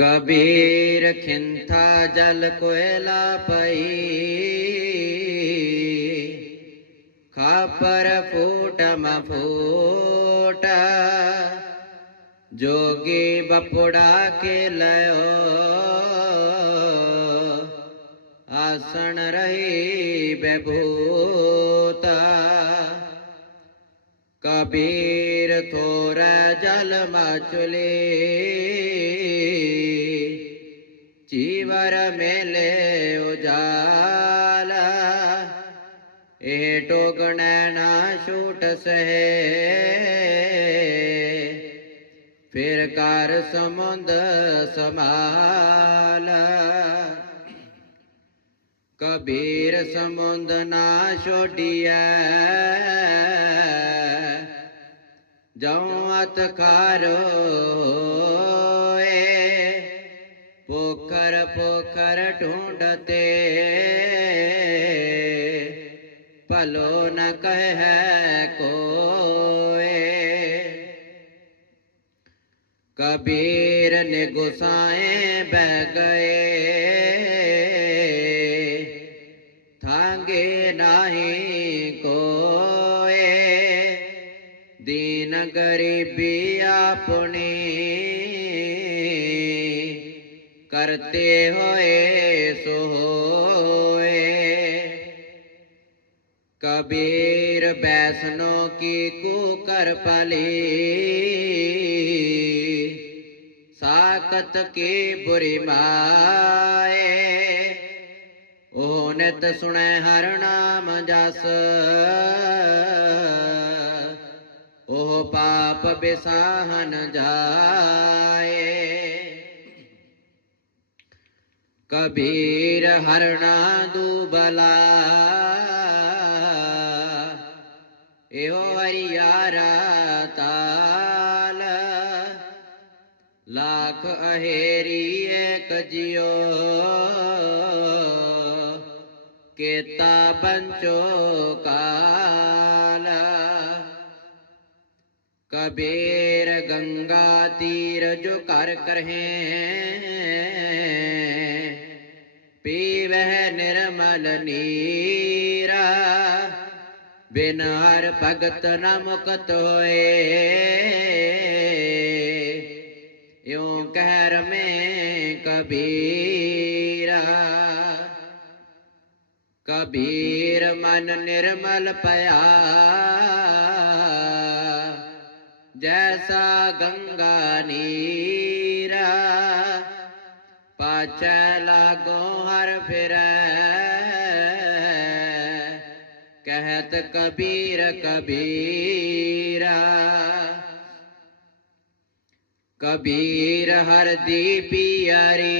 कबीर खिंथा जल कोयला पई। खापर फूट मफूट जोगी बपुड़ा के लयो। आसन रही बेभूता कबीर ਥੋਰ ਜਲ ਮਾਚੁਲੇ। ਜੀਵਰ ਮੇਲੇ ਉਜਾਲਾ। ਇਹ ਟੋਗਣੈ ਨਾ ਛੂਟ ਸਹੇ। ਫਿਰ ਕਰ ਸਮੁੰਦ ਸਮਾਲ ਕਬੀਰ ਸਮੁੰਦ ਨਾ ਛੋਡੀਐ। जौत करो पोखर पोखर ढूंढते। पलो न कह को कबीर ने गुसाए बह गए। थांगे नाही कोए। गरीबी अपने करते होए सोए कबीर वैष्णो की कुकर पली साकत की बुरी माए ओ नित सुने हर नाम जस पाप जाए। कबीर हरणा दुबला। ए हरियारा ताल लाख अहेरी एक जियो। केता पंचो का कबीर गंगा तीर जो कर। करहे पी वह निर्मल नीरा, बिनार भगत न मुक्त होए। यूँ कहर में कबीरा, कबीर मन निर्मल पया। जैसा गंगा नीरा, पचला गोहर हर फिर, कहत कबीर कबीरा। कबीर हर दी पियरी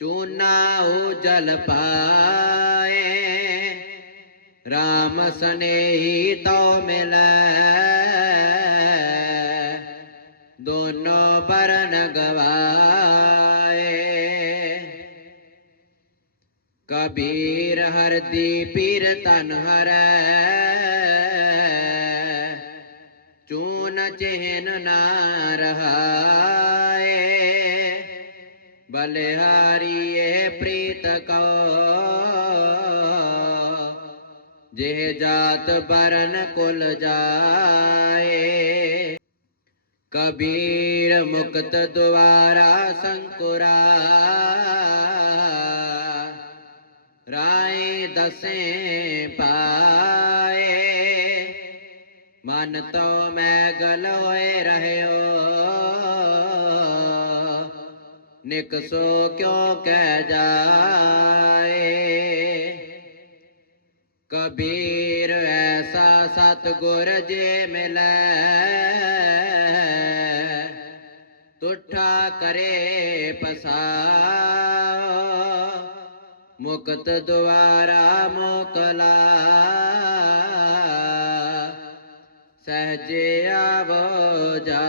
चूना हो जल पाए, राम स्नेही तो मिला कबीर हर दी पीर तन हर। चून चेहन ना रहाए। बलिहारी प्रीत को। जेह जात बरन कुल जाए। कबीर मुक्त द्वारा संकुरा। असें पाए। मन तो मैं गलोए हो निकसो क्यों कह जाए? कबीर ऐसा सतगुर जे मिले। तुठा करे पसा ਮੁਕਤ ਦੁਆਰਾ ਮੋਕਲਾ। ਸਹਜੇ ਆਵੋ ਜਾ